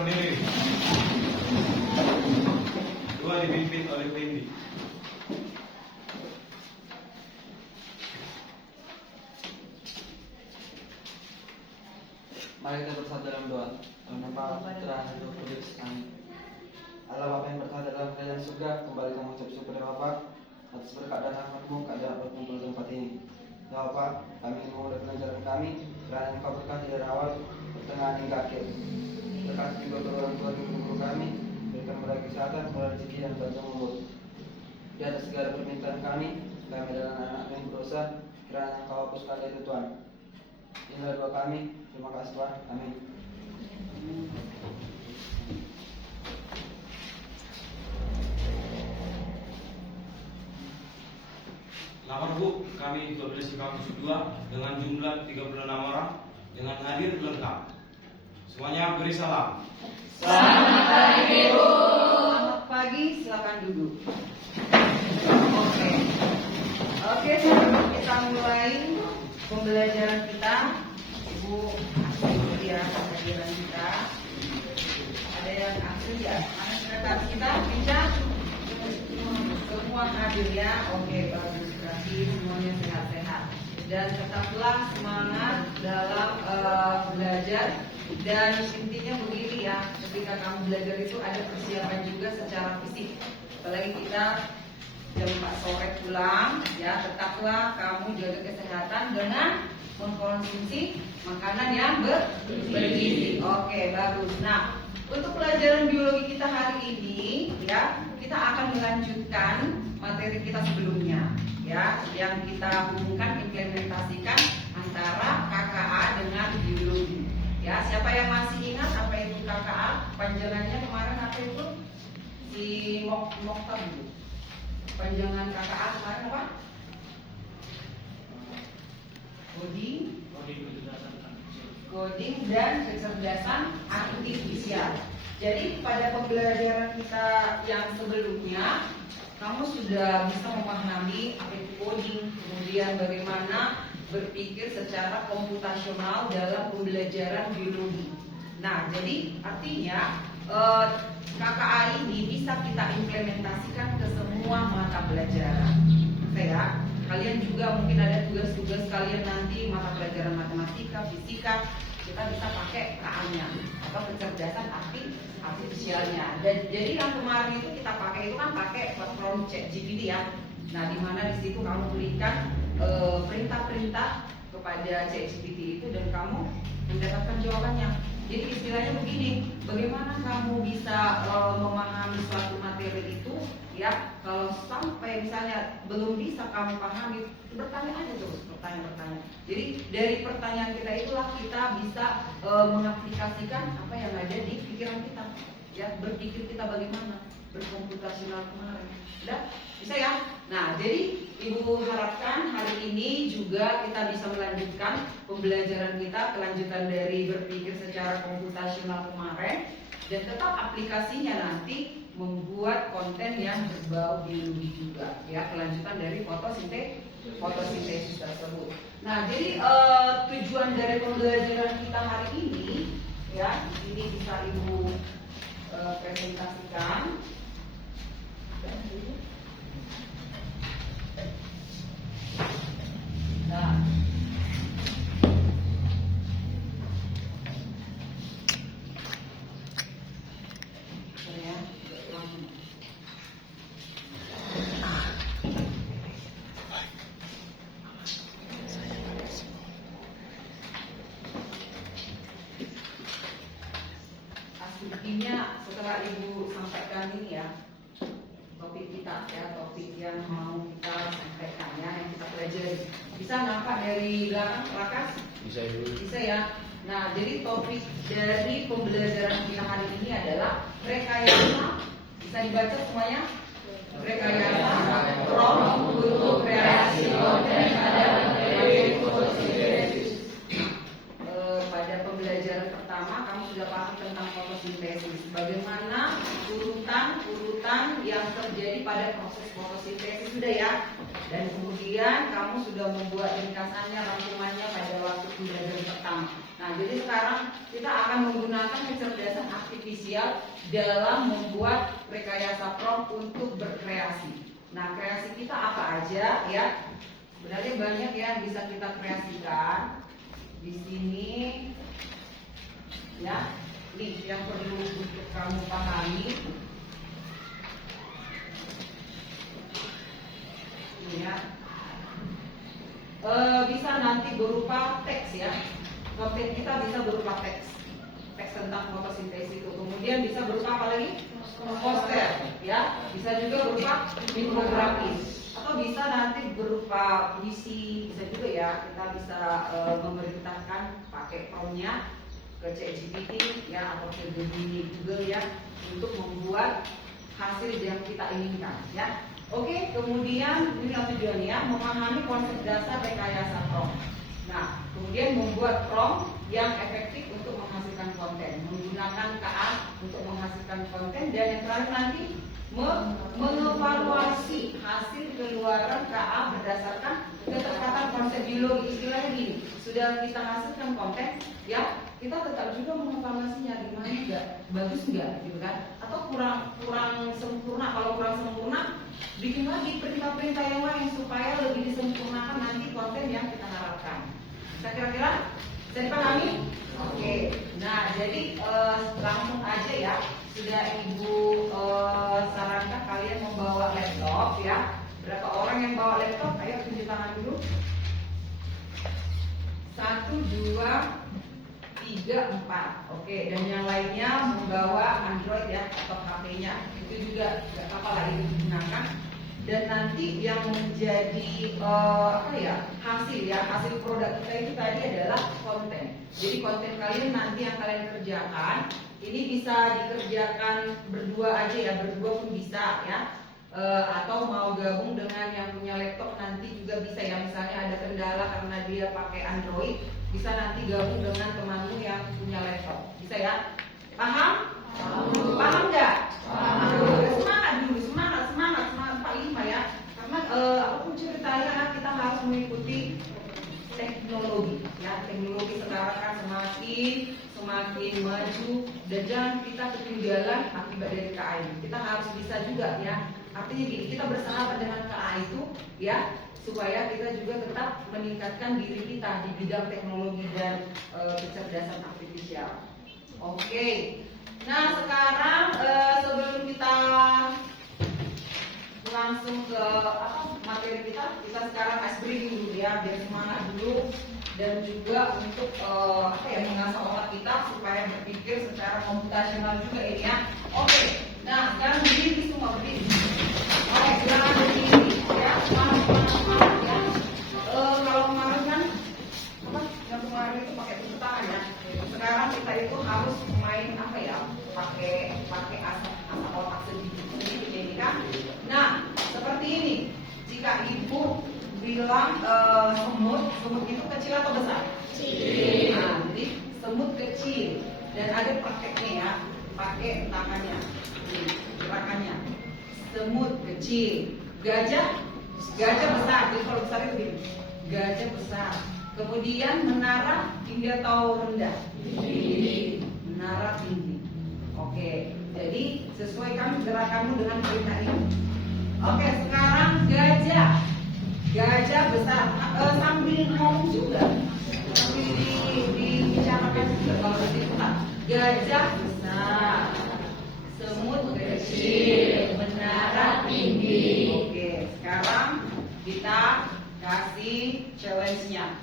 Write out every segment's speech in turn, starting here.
berdiri. Dua dipimpin oleh Windy. Mari kita bersatu dalam doa. Dalam nama Putra dan Roh Kudus. Amin. Allah Bapa yang bertahan dalam kerajaan surga, kembali kami ucap syukur kepada Bapa atas berkat dan rahmat-Mu keadaan berkumpul di tempat ini. Ya Bapa, kami ingin memulai pelajaran kami kerana Engkau berkati dari awal, pertengahan hingga akhir. Berkati juga untuk orang tua dan guru kami, berikan mereka kesehatan, rezeki dan panjang umur. Di atas segala permintaan kami adalah anak-anak yang berdosa, kiranya Engkau hapuskan itu Tuhan. Inilah doa kami. Terima kasih Tuhan. Amin. Lamar Bu, kami 12 kampus 2 dengan jumlah 36 orang dengan hadir lengkap. Semuanya beri salam. Selamat pagi Bu. Selamat pagi, silakan duduk. Oke, sebelum kita mulai pembelajaran kita, Ibu asli ya pembelajaran kita. Ada yang asli ya? Mana sekretaris kita? Bisa? Semua hadir ya? Oke, bagus. Berarti semuanya sehat-sehat. Dan tetaplah semangat dalam belajar. Dan intinya begini ya, ketika kamu belajar itu ada persiapan juga secara fisik. Apalagi kita jam 4 sore pulang, ya tetaplah kamu jaga kesehatan dengan mengkonsumsi makanan yang bergizi. Oke, bagus. Nah, untuk pelajaran biologi kita hari ini, ya kita akan melanjutkan materi kita sebelumnya, ya yang kita hubungkan implementasikan antara KKA dengan biologi. Ya, siapa yang masih ingat apa itu KKA? Panjangannya kemarin apa itu? Si Mokhtar dulu. Panjangan KKA kemarin apa? Coding dan kecerdasan artifisial. Jadi pada pembelajaran kita yang sebelumnya, kamu sudah bisa memahami apa itu coding, kemudian bagaimana berpikir secara komputasional dalam pembelajaran biologi. Nah, jadi artinya KKA ini bisa kita implementasikan ke semua mata pelajaran. Oke ya, kalian juga mungkin ada tugas-tugas kalian nanti mata pelajaran matematika, fisika, kita bisa pakai KA-nya atau kecerdasan artifisialnya. Dan jadi yang kemarin itu kita pakai itu kan pakai platform ChatGPT ya. Nah, di mana di situ kamu berikan perintah-perintah kepada ChatGPT itu dan kamu mendapatkan jawabannya. Jadi istilahnya begini, bagaimana kamu bisa memahami suatu materi itu, ya kalau sampai misalnya belum bisa kamu pahami, bertanya aja terus, bertanya. Jadi dari pertanyaan kita itulah kita bisa mengaplikasikan apa yang ada di pikiran kita, ya berpikir kita bagaimana, berkomputasional kemarin, udah bisa ya. Nah, jadi Ibu harapkan hari ini juga kita bisa melanjutkan pembelajaran kita, kelanjutan dari berpikir secara komputasional kemarin, dan tetap aplikasinya nanti membuat konten yang berbau biologi juga, ya kelanjutan dari fotosintesis tersebut. Nah, jadi tujuan dari pembelajaran kita hari ini, ya di sini bisa Ibu presentasikan. Nah, aslinya setelah Ibu sampaikan ini ya, topik kita ya, topik yang mau kita sampaikan ya, yang kita pelajari. Bisa nampak dari belakang Rakas? Bisa Ibu. Bisa ya. Nah, jadi topik dari pembelajaran kita hari ini adalah rekayasa. Bisa dibaca semuanya? Rekayasa prompt untuk reaksi konten pada materi fotosintesis. Pada pembelajaran pertama kamu sudah paham tentang fotosintesis. Bagaimana urutan yang terjadi pada proses fotosintesis sudah ya. Dan kemudian kamu sudah membuat ringkasannya, rangkumannya pada waktu pembelajaran pertama. Nah, jadi sekarang kita akan menggunakan kecerdasan artifisial dalam membuat rekayasa prompt untuk berkreasi. Nah, kreasi kita apa aja ya? Sebenarnya banyak ya yang bisa kita kreasikan. Di sini ya, nih yang perlu untuk kamu pahami. Ini ya. Bisa nanti berupa teks ya. Konten kita bisa berupa teks tentang fotosintesis itu. Kemudian bisa berupa apa lagi? Poster ya. Bisa juga berupa infografis. Atau bisa nanti berupa puisi, bisa juga ya. Kita bisa memerintahkan pakai promptnya ke ChatGPT ya, atau ke Gemini Google ya, untuk membuat hasil yang kita inginkan ya. Oke, kemudian ini yang tujuannya memahami konsep dasar rekayasa prompt. Nah, kemudian membuat prompt yang efektif untuk menghasilkan konten, menggunakan KA untuk menghasilkan konten, dan yang terakhir nanti mengevaluasi hasil keluaran KA berdasarkan ketepatan konsep biologi. Istilahnya gini, sudah kita hasilkan konten ya, kita tetap juga mengevaluasinya, gimana enggak, bagus enggak gitu kan, atau kurang sempurna. Kalau kurang sempurna, bikin lagi perintah-perintah yang lain supaya lebih disempurnakan nanti konten yang kita harapkan. Bisa kira-kira bisa dipahami? Oke. Nah, jadi langsung aja ya. Sudah Ibu sarankan kalian membawa laptop ya. Berapa orang yang bawa laptop? Ayo tunjuk tangan dulu. 1, 2, 3, 4. Oke, dan yang lainnya membawa Android ya, atau HP-nya. Itu juga tidak apa-apa lah, itu digunakan. Dan nanti yang menjadi hasil produk kita itu tadi adalah konten. Jadi konten kalian nanti yang kalian kerjakan ini bisa dikerjakan berdua aja ya, berdua pun bisa ya. Atau mau gabung dengan yang punya laptop nanti juga bisa ya. Misalnya ada kendala karena dia pakai Android, bisa nanti gabung dengan temanmu yang punya laptop. Bisa ya? Paham? Paham nggak? Semangat dulu, semangat 45 ya. Karena apapun ceritanya kita harus mengikuti teknologi ya. Teknologi sekarang kan semakin maju, dan jangan kita ketinggalan akibat dari KA ini. Kita harus bisa juga ya. Artinya gini, kita bersahabat dengan KA itu ya, supaya kita juga tetap meningkatkan diri kita di bidang teknologi dan kecerdasan artifisial. Oke. Nah, sekarang sebelum kita langsung ke materi kita sekarang ice breaking dulu ya, biar semangat dulu, dan juga untuk mengasah otak kita supaya berpikir secara komputasional juga ini ya. Oke. Nah, sekarang berdiri semua, berdiri. Oke, jangan berdiri ya, semangat ya. Kalau kemarin kan yang kemarin itu pakai tepuk tangan ya. Sekarang kita itu harus main pakai asap otak sedikit ini kan. Nah, seperti ini. Jika ibu bilang semut itu kecil atau besar? Kecil. Nah, jadi semut kecil, dan ada prakteknya ya, pakai tangannya, gerakannya. Semut kecil, gajah besar. Jadi kalau besar itu gini, gajah besar. Kemudian menara tinggi atau rendah? Tinggi. Menara tinggi. Oke, jadi sesuaikan gerakanmu dengan perintah ini. Oke, sekarang gajah besar. Sambil ngomong juga, sambil dibicarakan juga kalau berdiputar. Gajah besar, semut kecil, menara tinggi. Oke, sekarang kita kasih challenge-nya.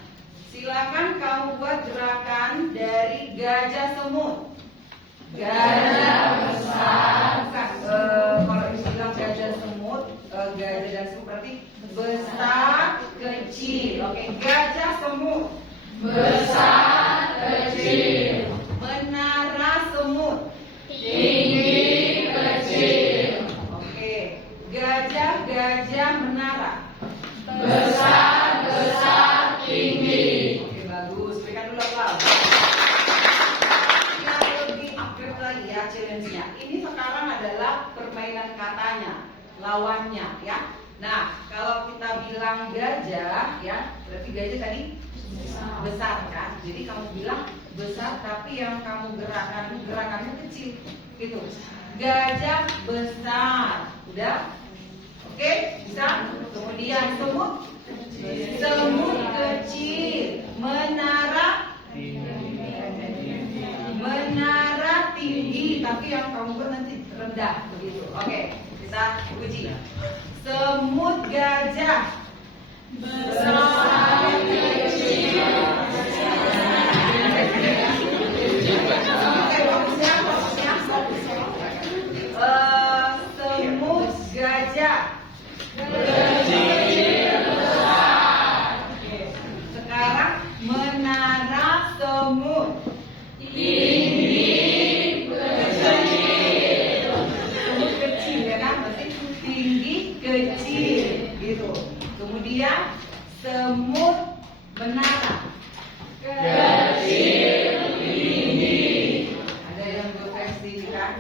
Silakan kamu buat gerakan dari gajah semut. Gajah besar. Kalau istilah gajah semut, gajah dan semut berarti besar kecil. Oke, gajah semut. Besar kecil. Menara semut. Tinggi kecil. Oke, gajah menara. Besar tinggi. Oke, bagus. Berikan dulu aplaus. Challenge-nya. Ini sekarang adalah permainan katanya, lawannya ya. Nah, kalau kita bilang gajah ya, berarti gajah tadi besar kan. Jadi kamu bilang besar, tapi yang kamu gerakannya kecil, gitu. Gajah besar, udah? Oke, bisa? Kemudian semut kecil, menara tinggi, tapi yang kamu buat nanti rendah, begitu. Oke, kita uji. Semut gajah besar kecil. Semut gajah kecil besar. Sekarang menara semut tinggi kecil. Semut kecil ya kan, berarti tinggi kecil gitu. Kemudian semut menara kecil tinggi. Ada yang dua versi kan,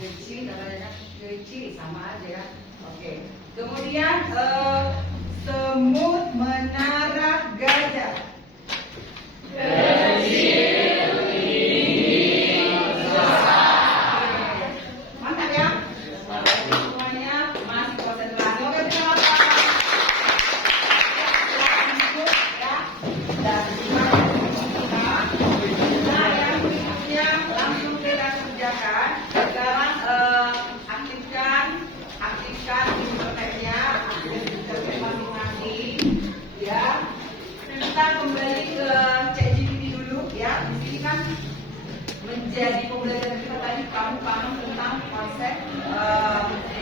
kecil katanya kan, kecil sama aja kan. Oke. Kemudian semut menara gajah kecil tinggi besar. Mantap ya. Semuanya masih konsentrasi. Oke, kita ya. Dan nah, yang berikutnya langsung kita kerjakan. Sekarang aktifkan internetnya, aktifkan masing-masing, ya. Kita kembali ke ChatGPT dulu, ya. Di sini kan menjadi pembelajaran kita tadi, kamu paham tentang konsep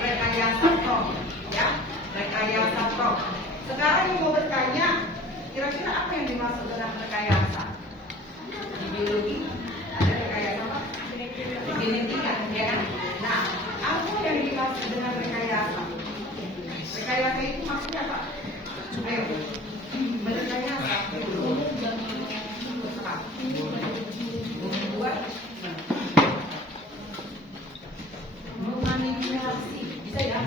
rekayasa prompt, ya. Rekayasa prompt. Sekarang yang mau bertanya, kira-kira apa yang dimaksud dengan rekayasa? Di biologi ada rekayasa apa? Genetika, ya kan? Nah, apa yang dimaksud dengan rekayasa? Rekayasa itu maksudnya apa? Ayo, merekayasa membuat memanipulasi, bisa ya?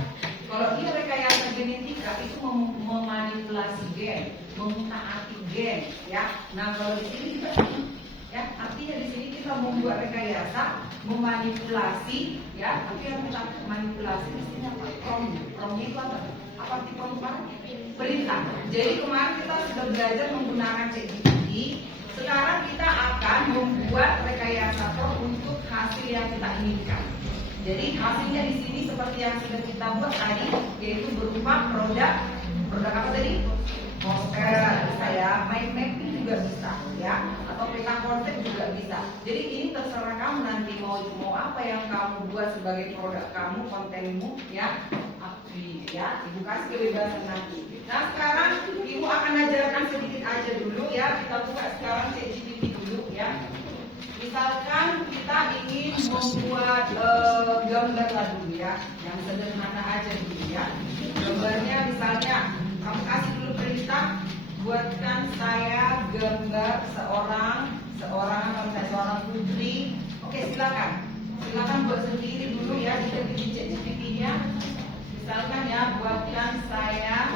Kalau ini rekayasa genetika itu memanipulasi gen, memutar-atik gen, ya. Nah, kalau di sini juga, ya, artinya di sini kita membuat rekayasa, memanipulasi, ya. Tapi yang kita manipulasi di sini apa? Prompt itu apa? Apa arti prompt? Perintah. Jadi kemarin kita sudah belajar menggunakan ChatGPT. Sekarang kita akan membuat rekayasa prompt untuk hasil yang kita inginkan. Jadi hasilnya di sini seperti yang sudah kita buat tadi, yaitu berupa produk apa tadi? Poster, bisa ya, mind mapping juga bisa, ya, atau peta konsep juga bisa. Jadi ini terserah kamu nanti mau apa yang kamu buat sebagai produk kamu, kontenmu, ya, ya, ibu kasih kebebasan nanti. Nah sekarang ibu akan ajarkan sedikit aja dulu, ya. Kita buka sekarang ChatGPT dulu, ya. Misalkan kita ingin membuat gambar lah dulu, ya, yang sederhana aja dulu, ya. Gambarnya misalnya kamu kasih dulu perintah, buatkan saya gambar seorang putri. Oke, silakan buat sendiri dulu, ya, di ChatGPT-nya. Misalkan ya, buatkan saya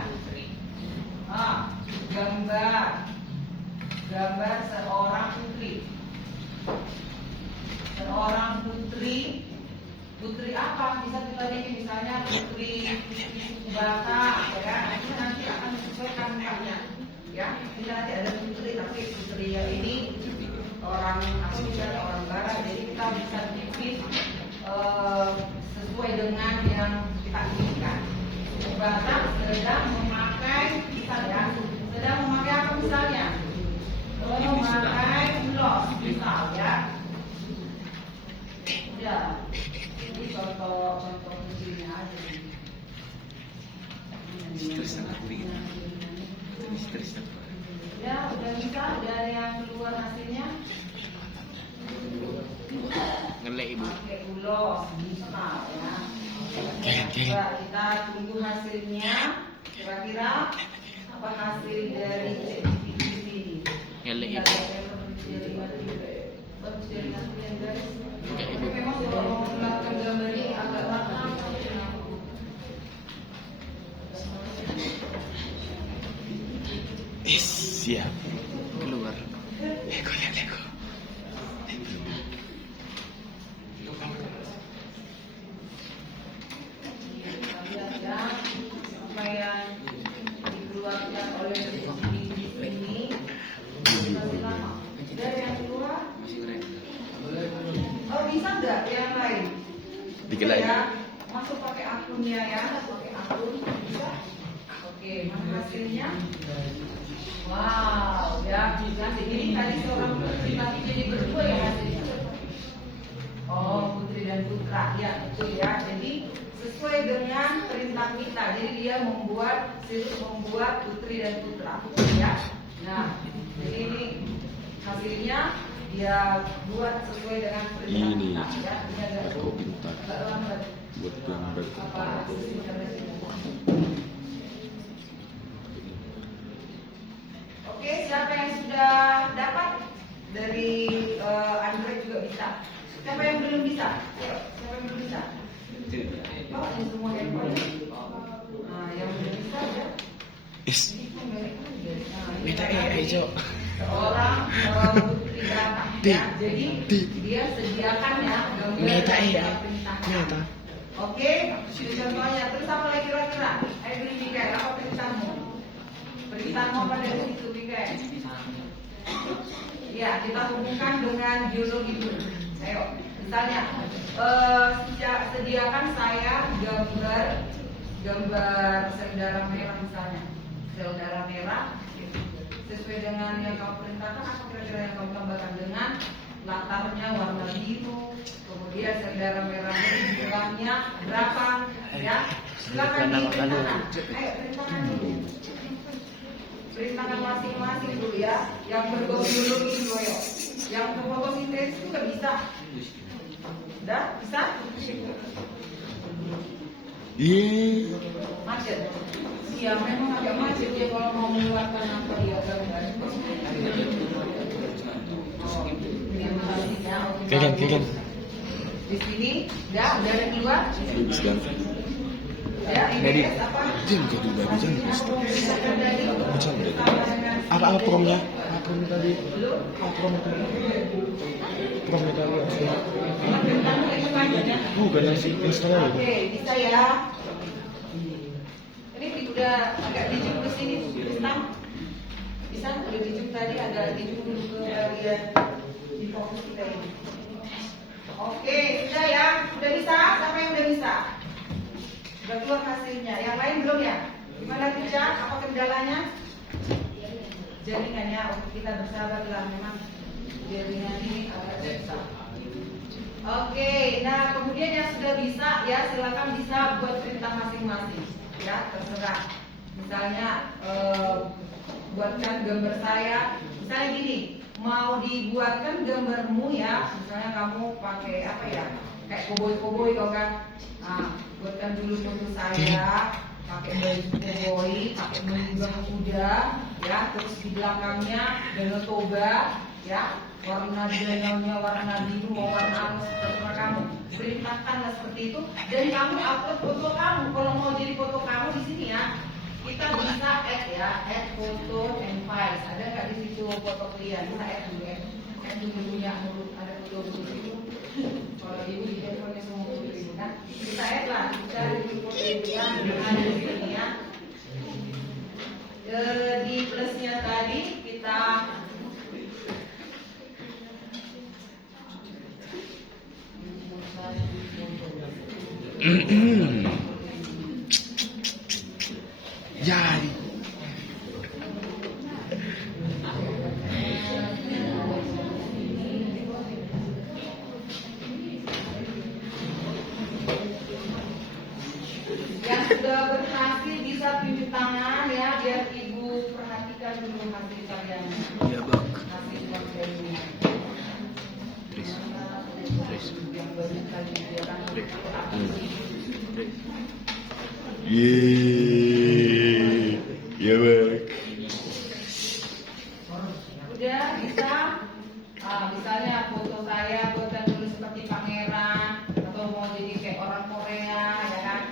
gambar seorang putri apa? Bisa kita bikin misalnya putri Bata, ya. Nanti akan disesuaikan mukanya, ya. Ini nanti ada putri, tapi putri yang ini orang apa? Misalnya orang barat, jadi kita bisa bikin sesuai dengan yang kita inginkan. Bata sedang memakai, misalnya, sedang memakai apa misalnya? Memakai ulos, misal, ya. Udah, ini contoh kecilnya aja. Ya, udah bisa, udah yang keluar hasilnya. Ngelek ibu. Pakai ulos, bisa, ya. Coba kita tunggu hasilnya. Kira-kira apa hasil dari ChatGPT ini? Ngelek ibu. Memang kalau mau menggunakan gambar ini agak lama. Siap. Keluar. Lego. Dikit Bisa lagi. ya, masuk pakai akunnya ya, pakai akun bisa. Oke, mana hasilnya? Wow, ya bisa. Jadi tadi seorang putri tapi jadi berdua ya hasilnya. Oh, putri dan putra, ya itu ya. Jadi sesuai dengan perintah kita. Jadi dia membuat putri dan putra, ya. Nah, jadi ini hasilnya dia buat sesuai dengan perintah Ini kita. Ya, ini agak Aku pintar agak lambat. buat gambar. Apa hasilnya dari sini? Oke, siapa yang sudah dapat dari Android juga bisa. Siapa yang belum bisa? Ayo, siapa yang belum bisa? Oh, ini semua handphone. Nah, yang belum bisa ya. Ini pun balik aja. Nah, ini Beda tadi aja. seorang putri batak ya. Jadi dia sediakan ya gambar Meta dan ya. perintahnya. Meta. Oke, itu contohnya. Terus apa lagi kira-kira? Ayo beri Mikael, apa perintahmu? Perintahmu apa dari situ Mikael? Ya, kita hubungkan dengan biologi dulu. Ayo, misalnya sediakan saya gambar sel darah merah misalnya. Sel darah merah sesuai dengan yang kamu perintahkan, apa kira-kira yang kamu tambahkan dengan latarnya warna biru, kemudian sel darah merahnya jumlahnya berapa, ya? Silakan diperintahkan. Ayo perintahkan dulu. Perintahkan masing-masing dulu ya. Yang berbau biologi dulu ya. Yang berfotosintesis juga bisa. Udah bisa? Iya. Macet. Iya, memang agak macet ya kalau mau mengeluarkan apa dia gambar. Pegang. Di sini, udah ada keluar. Bagus kan? Ya, ini apa? Jangan jadi babi jangan. Macam deh. Apa promnya? Apa promnya tadi? Promnya tadi. Bukan yang setengah itu. Oke, bisa ya. Ini udah agak dijung ke sini, bisa udah dijung tadi agak dijung dulu ke bagian di fokus kita ini. Oke, sudah ya, udah bisa. Siapa yang udah bisa? Udah keluar hasilnya. Yang lain belum ya? Gimana kerja? Apa kendalanya? Jaringannya, kita bersabarlah memang jaringan ini agak susah. Oke, nah kemudian yang sudah bisa ya silakan bisa buat perintah masing-masing ya terserah. Misalnya buatkan gambar saya, misalnya gini, mau dibuatkan gambarmu ya, misalnya kamu pakai apa ya, kayak koboi kau kan, nah buatkan dulu foto saya pakai baju koboi, pakai menunggang kuda ya, terus di belakangnya Danau Toba ya, warna danaunya warna biru mau warna apa terserah kamu, perintahkanlah seperti itu dan kamu upload foto kamu. Kalau mau jadi foto kamu di sini ya, kita bisa add foto and files. Ada nggak di situ foto kalian? Kita add dulu punya ada foto di situ. Kalau ibu di handphone semua foto ibu kan, kita add lah, kita di foto ibu yang ada di sini ya. Di plusnya tadi kita Jadi. yang sudah berhasil bisa tunjuk tangan ya, biar ibu perhatikan dulu hasil kalian. Ya bang. Hasil kalian. Tris. Yang banyak kali dibiarkan. Yeay. Ya bang. Udah bisa. Misalnya foto saya buatkan dulu seperti pangeran atau mau jadi kayak orang Korea ya kan,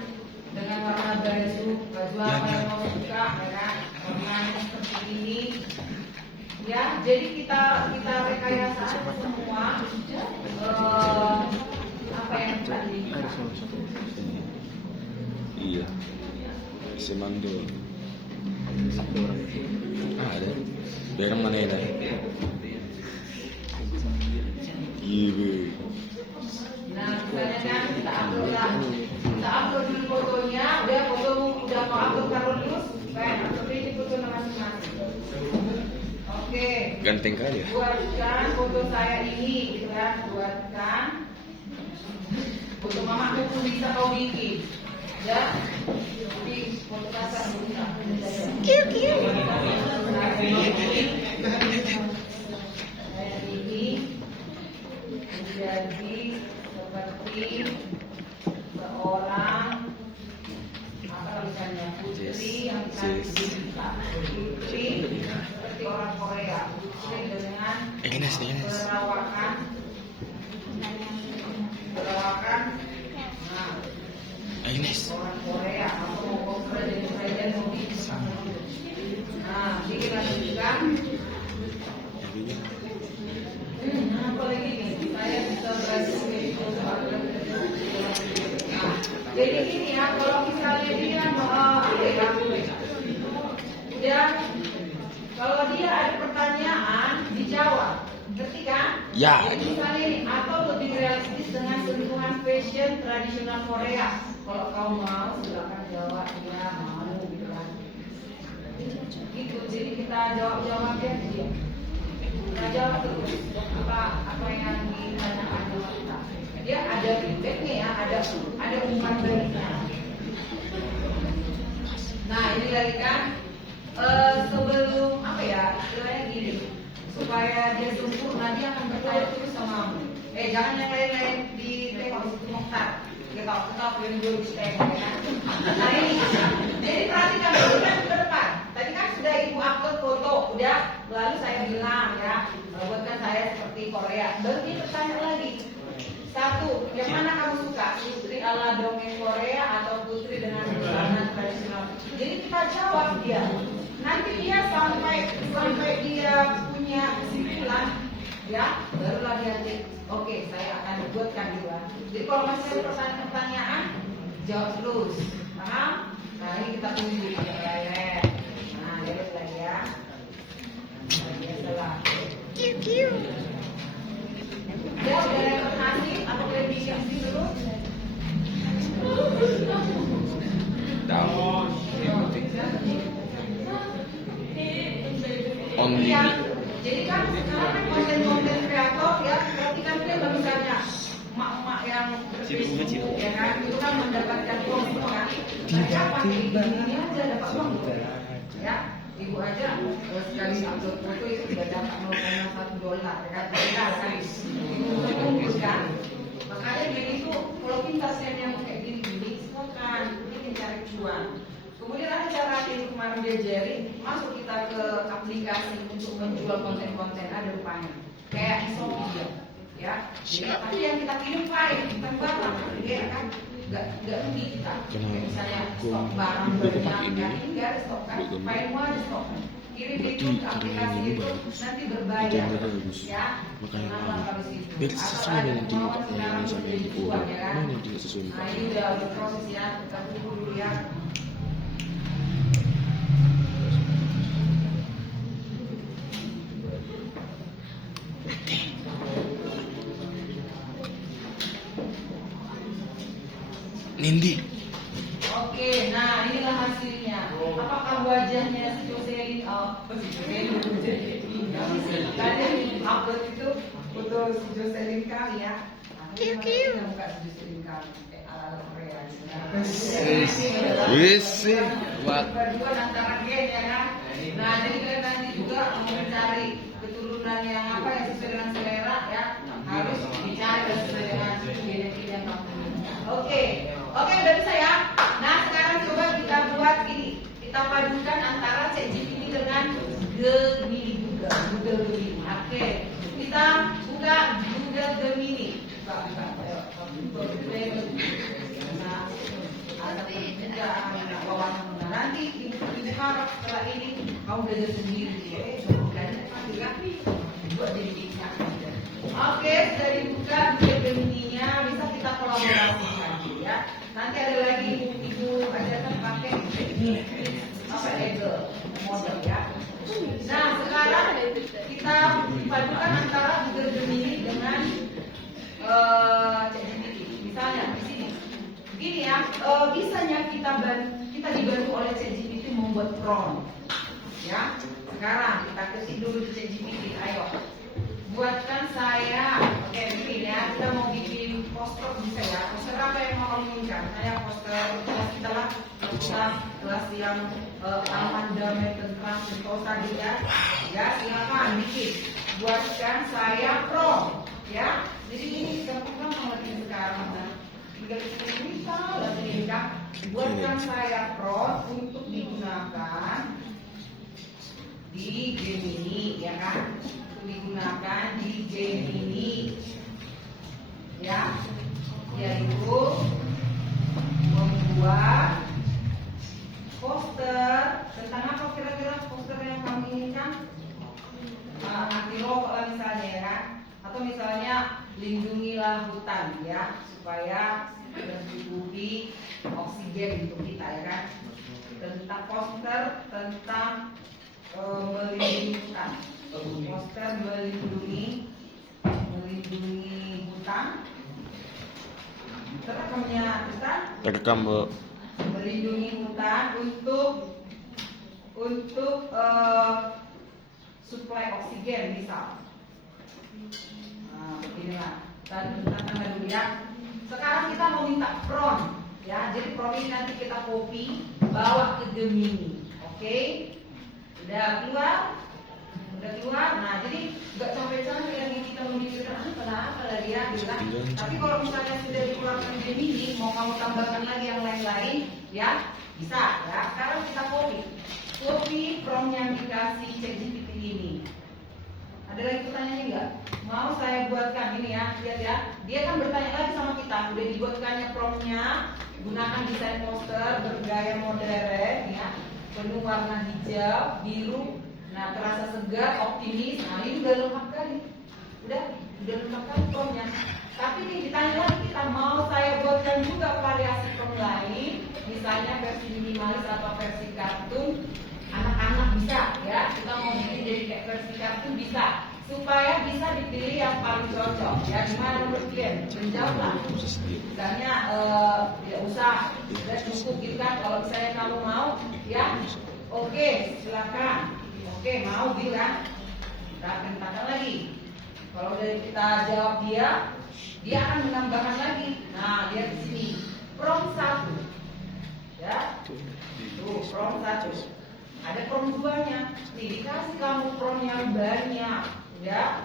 dengan warna baju apa yang mau suka ya kan, warnanya seperti ini ya. Jadi kita rekayasa semua apa yang tadi. Iya. Semando. Ada. Dari mana ini? Iya. Nah, misalnya kan kita upload ya. Kita upload dulu fotonya, udah foto udah mau upload taruh dulu. Kayak seperti foto masing-masing. Oke. Ganteng kali ya. Buatkan foto saya ini, gitu kan? Buatkan. Foto mama aku pun bisa kau bikin, ya. Di foto kasar bisa. Kayak ini menjadi seperti seorang apa misalnya putri yang cantik, putri seperti orang Korea, putri dengan perawakan, nah, orang Korea atau presiden mobil, nah, jadi lanjutkan. Apa lagi nih? Saya bisa berhasil jadi gini ya, kalau misalnya dia udah, kalau dia ada pertanyaan dijawab, ngerti kan? Ya. Jadi misalnya nih, atau lebih realistis dengan sentuhan fashion tradisional Korea. Kalau kau mau, silakan jawab ya mau gitu kan. Gitu, jadi kita jawab ya dia. Kita jawab terus apa yang ditanyakan sama kita. Dia ada feedbacknya ya, ada umpan baliknya. Nah ini lagi kan sebelum apa ya istilahnya gini, supaya dia sempurna dia akan bertanya terus sama kamu. Jangan yang lain-lain ditengok itu Mokhtar. Kita pilih dulu ditengok ya. Nah ini, jadi perhatikan dulu kan ke depan. Tadi kan sudah ibu upload foto, udah. Lalu saya bilang ya, buatkan saya seperti Korea. Baru dia bertanya lagi. Satu, yang mana kamu suka? Putri ala dongeng Korea atau putri dengan busana tradisional? Jadi kita jawab dia. Nanti dia sampai dia punya kesimpulan, ya, barulah dia cek. Oke, saya akan buatkan dia. Jadi kalau masih ada pertanyaan, jawab terus. Paham? Nah ini kita tunggu yang lain. Nah, lihat lagi ya. Nah, biasalah. Ya, udah repot nasi, apa boleh bikin sih dulu? Tahu. Ya, jadi kan sekarang kan konten-konten kreator ya, perhatikan dia misalnya emak-emak yang bersibuk ya kan, itu kan mendapatkan uang kan. Mereka pakai ini aja dapat uang, ya. Ibu aja sekali upload foto itu sudah dapat $0,1 ya kan, kan? Itu kan. Makanya dia itu kalau kita share yang kayak gini-gini, silakan bikin cari cuan. Kemudian ada cara yang kemarin dia jari, masuk kita ke aplikasi untuk menjual konten-konten, ada rupanya. Kayak Shopee ya. Tapi yang kita kirim file, bukan barang, ya kan? Nggak rugi kita. Misalnya stok barang banyak, nggak ada stok kan? File mau ada stok. Kirim itu ke aplikasi itu, nanti berbayar. Ya. Kenapa habis itu? Atau ada kemauan sekarang sudah dijual ya kan? Nah ini udah proses ya, kita tunggu dulu ya. Nindi. Oke, nah inilah hasilnya. Apakah wajahnya si Jocelyn? Tadi upload itu foto si Jocelyn kali ya. Kita buka si Jocelyn kali. Ala Korea. Perpaduan antara gen ya kan. Nah jadi kalian nanti juga mau mencari keturunan yang apa yang sesuai dengan selera ya, harus dicari sesuai dengan genetik yang kamu inginkan. Oke, udah bisa ya. Nah sekarang coba kita buat ini, kita padukan antara ChatGPT dengan Google Gemini. Oke, kita buka Google Gemini. Buka. Nanti ibu harap setelah ini kamu belajar sendiri ya. Buat jadi bisa. Oke, sudah dibuka Google Gemini-nya, bisa kita kolaborasikan ya. Nanti ada lagi ibu ajarkan pakai apa Excel model ya. Nah sekarang kita padukan antara Google Gemini dengan ChatGPT. Misalnya di sini Gini ya, bisanya kita dibantu oleh ChatGPT membuat prompt. Ya, sekarang kita ketik dulu di ChatGPT. Ayo, buatkan saya. Oke, begini ya, kita mau bikin poster bisa ya. Poster apa yang mau kamu inginkan? Saya poster kelas kita lah, kelas yang aman, damai, tentram, sentosa gitu ya. Ya, silakan bikin. Buatkan saya prompt. Ya, jadi ini gampang banget sekarang. Buatkan saya prompt untuk digunakan di Gemini, ya kan? Untuk digunakan di Gemini, ya, yaitu membuat poster tentang apa kira-kira poster yang kamu inginkan? Anti rokok lah misalnya, ya kan? Atau misalnya lindungilah hutan, ya, supaya tercukupi oksigen untuk kita, ya kan? Tentang poster tentang melindungi hutan, poster melindungi hutan. Terekamnya hutan? Terekam, Bu. Melindungi hutan untuk suplai oksigen misal. Nah, beginilah. Dan dulu ya. Sekarang kita mau minta prompt, ya. Jadi prompt ini nanti kita copy, bawa ke Gemini, oke? Udah keluar? Nah, jadi nggak sampai-sampai yang kita memikirkan kenapa lah dia bilang. Tapi kalau misalnya sudah dikeluarkan Gemini, mau kamu tambahkan lagi yang lain-lain, ya bisa, ya. Sekarang kita copy prompt yang dikasih ChatGPT ini. Ada lagi pertanyaannya nggak? Mau saya buatkan ini ya, lihat ya. Dia kan bertanya lagi sama kita. Udah dibuatkannya promptnya, gunakan desain poster bergaya modern, ya, penuh warna hijau, biru. Nah, terasa segar, optimis. Nah, ini udah lengkap kali. Udah lengkap kali promptnya. Tapi nih ditanya lagi kita, mau saya buatkan juga variasi prompt lain, misalnya versi minimalis atau versi kartun. Anak-anak bisa, ya. Kita mau bikin jadi kayak versi kartun bisa, supaya bisa dipilih yang paling cocok. Ya, gimana menurut kalian? Menjawab lah. Misalnya tidak usah, sudah cukup gitu kan. Kalau misalnya kamu mau, ya, oke, silakan. Oke, mau bilang, kita akan tambah lagi. Kalau dari kita jawab dia akan menambahkan lagi. Nah, lihat di sini, prompt 1, ya, tuh prompt 1. Ada prompt 2-nya. Nih, dikasih kamu prompt yang banyak, ya.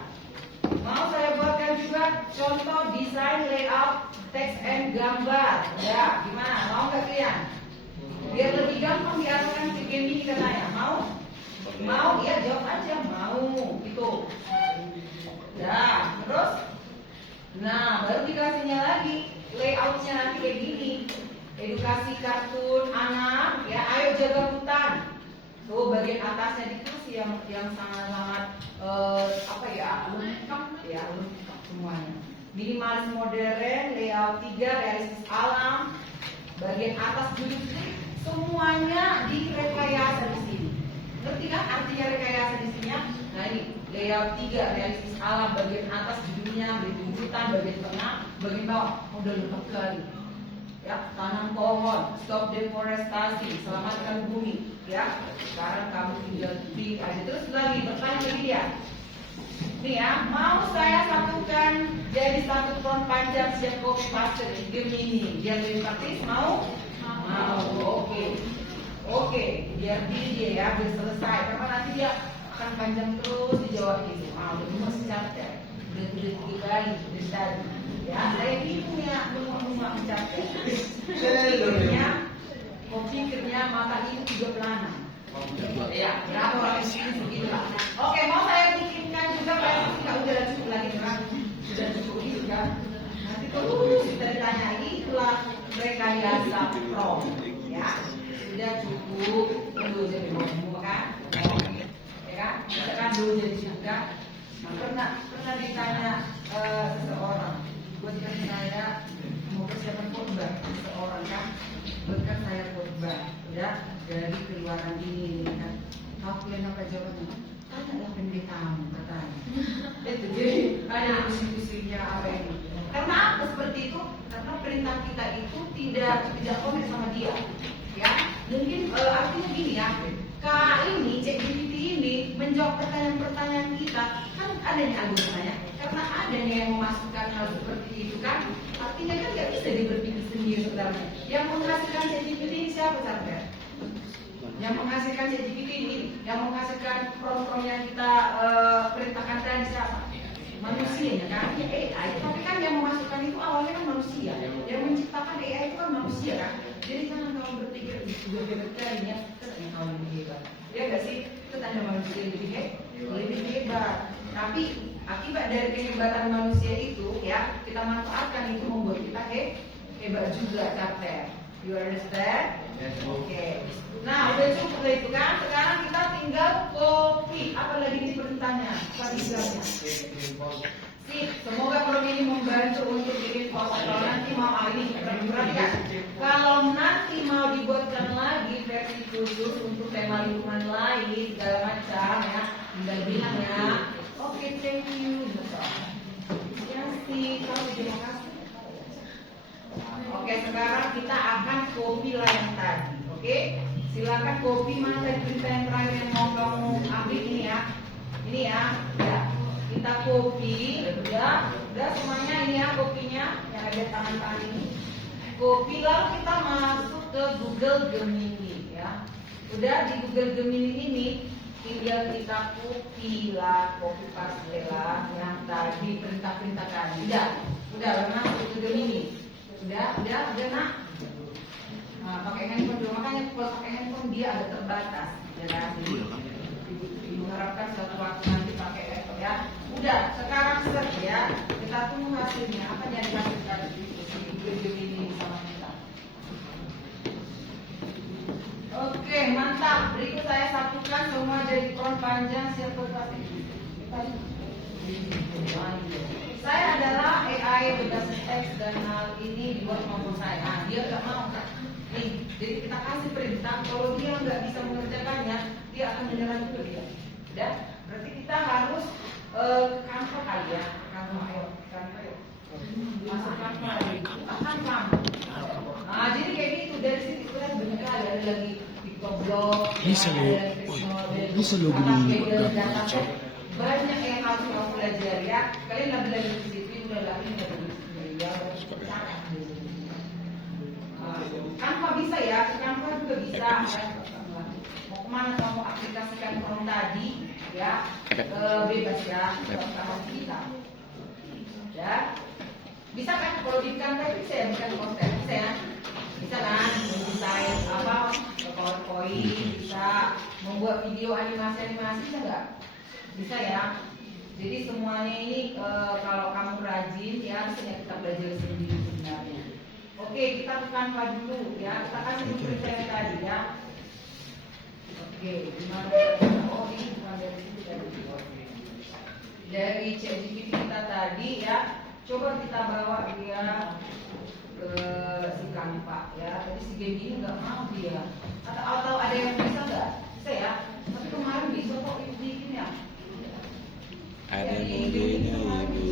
Mau saya buatkan juga contoh desain layout teks and gambar, ya. Gimana? Mau nggak kalian? Biar lebih gampang diarahkan ke Gemini katanya. Mau? Ya jawab aja mau, gitu. Ya, terus, nah baru dikasihnya lagi layoutnya nanti kayak gini. Edukasi kartun anak, ya. Ayo jaga hutan. Tuh bagian atasnya dikasih yang sangat-sangat lengkap, ya, lengkap semuanya. Minimalis modern, layout 3, realistis alam. Bagian atas judul semuanya direkayasa di sini. Ngerti kan artinya rekayasa di sini? Nah ini layout 3, realistis alam. Bagian atas judulnya melindungi hutan, bagian tengah, bagian bawah. Udah lengkap kali. Ya, tanam pohon, stop deforestasi, selamatkan bumi. Ya, sekarang kamu tinggal pilih aja. Terus lagi bertanya lagi dia. Nih ya, mau saya satukan jadi satu prompt panjang siap copy paste di Gemini. Dia lebih praktis, mau? Mau, oke. Biar dia ya, biar selesai. Karena nanti dia akan panjang terus dijawab ini. Udah masih capek. Udah 3 kali, udah tadi. Ya, saya gitu ya, rumah capek. Pikirnya mata ini 3 pelana. Ya, berapa orang di sini begitulah. Oke, mau saya bikinkan juga versi udah cukup lagi kan? Sudah cukup gitu kan? Nanti terus kita ditanyai itulah rekayasa prompt, ya. Sudah cukup, dulu jadi mau kan? Ya kan? Kita kan dulu jadi juga. Nah, pernah ditanya seseorang, buat saya mau persiapan khotbah seseorang kan? Berkat saya khotbah, ya, dari keluaran ini kan. Tahu kalian apa jawabannya? Tanyalah pendetamu katanya. Itu jadi ada diskusinya apa ini? Karena apa seperti itu? karena perintah kita itu tidak komit sama dia. Ya, mungkin artinya gini ya. Ini ChatGPT ini menjawab pertanyaan-pertanyaan kita, kan ada yang algoritmanya, karena ada yang memasukkan hal seperti itu kan, artinya kan nggak bisa dia berpikir sendiri sebenarnya. Yang menghasilkan ChatGPT ini siapa saja? Yang menghasilkan ChatGPT ini, yang menghasilkan prompt yang kita perintahkan tadi siapa? Manusianya kan, ya AI, tapi kan yang memasukkan itu awalnya kan manusia, yang menciptakan AI itu kan manusia kan. Jadi jangan kamu berpikir sudah hebat kalinya, katanya kamu lebih hebat. Ya nggak sih, itu tanda manusia lebih hebat. Tapi akibat dari kehebatan manusia itu, ya kita manfaatkan itu membuat kita hebat juga, capek. You understand? Oke. Nah, udah cukup lah itu kan. Sekarang kita tinggal copy. Apa lagi di perintahnya? Paragrafnya. Sip. Semoga program ini membantu untuk bikin post. Kalau nanti mau ini perhatikan. Kalau nanti mau dibuatkan lagi versi khusus untuk tema lingkungan lain segala macam ya, tinggal bilang ya. Oke, thank you. Ya sih. Terima kasih. Oke, sekarang kita akan copy lah yang tadi. Oke, silakan copy mana tadi perintah yang terakhir yang mau kamu ambil ini ya. Ini ya, ya. Kita copy, udah semuanya ini ya kopinya yang ada tangan-tangan ini. Copy lalu kita masuk ke Google Gemini ya. Udah di Google Gemini ini tinggal kita copy paste lah yang tadi perintah-perintah tadi. Udah masuk ke Gemini. Udah nak. Nah, pakai handphone dulu, makanya kalau pakai handphone dia agak terbatas. Ya kan? Mengharapkan suatu waktu nanti pakai laptop ya. Udah, sekarang search ya. Kita tunggu hasilnya. Apa yang dihasilkan di video ini sama kita. Oke, mantap. Berikut saya satukan semua jadi prompt panjang siap berpasti. Saya adalah AI berbasis teks dan hal ini dibuat maupun saya. Nah, dia nggak mau kan? Nih, jadi kita kasih perintah. Kalau dia nggak bisa mengerjakannya, dia akan menyerah juga dia. Udah, berarti kita harus ke kantor kali ya. Kantor ayo. Masuk kantor. Kantor. Nah, jadi kayak gitu dari sini kita banyak kali ada lagi TikTok blog. Bisa lo gini. Banyak yang harus kamu pelajari ya. Kalian lagi di situ udah lagi ya. Kanva bisa ya, Kanva juga bisa ya. Mau kemana kamu aplikasikan prompt tadi ya, bebas ya, sama kita. Ya, bisa kan kalau di Canva bisa ya, bukan konten bisa ya. Bisa kan, desain apa, PowerPoint, bisa membuat video animasi bisa nggak? Bisa ya. Jadi semuanya ini kalau kamu rajin ya harusnya kita belajar sendiri sebenarnya. Oke, kita ke Canva dulu ya. Kita kasih tutorial tadi ya. Oke, gimana? Oh, ini bukan dari situ dari ChatGPT kita tadi ya. Coba kita bawa dia ke si Canva ya. Tadi si Gaby ini nggak mau dia. Atau ada yang bisa nggak? Bisa ya. Tapi kemarin bisa kok ibu bikin ya. Ada modelnya ibu.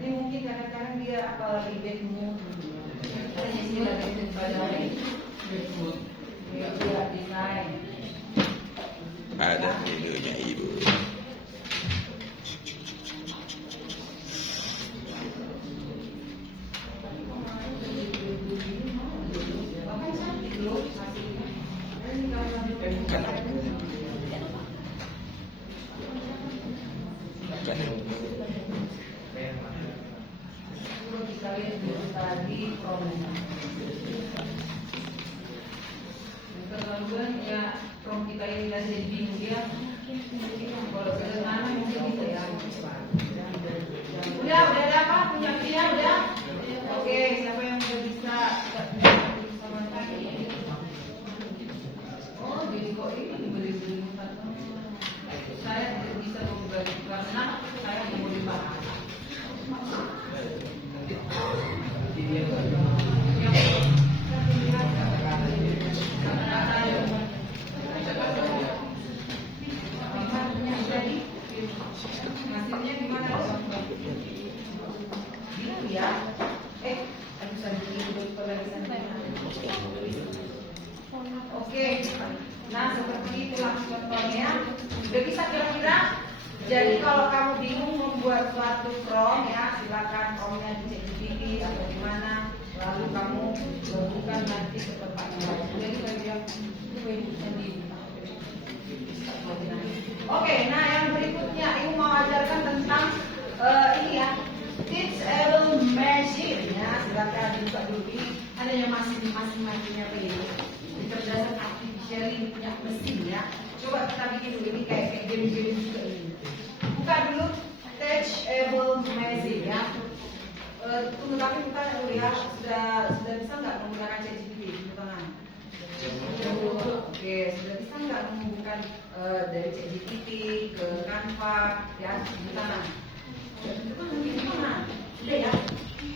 Ini mungkin kadang-kadang dia apa ribet mood. Ada sih lagi pada ya desain. Ada modelnya ibu. Bahkan cantik loh hasilnya. Ini kalau kita lihat tadi problem. contohnya udah bisa kira-kira. Jadi kalau kamu bingung membuat suatu prompt ya, silakan promptnya di ChatGPT atau di mana, lalu kamu bukan nanti ke tempatnya. Jadi kerja Oke, nah yang berikutnya Ibu mau ajarkan tentang ini ya, teachable machine ya. Silakan dibuka dulu. Ini adanya masing-masingnya ini. Kecerdasan artificial ini punya mesin ya. Coba kita bikin dulu ini kayak game-game juga ini. Buka dulu teachable machine ya. Tunggu tapi kita dulu ya. Sudah bisa nggak menggunakan ChatGPT? Tangan. Oke, sudah bisa nggak menghubungkan dari ChatGPT ke Canva ya? Tangan. Udah ya.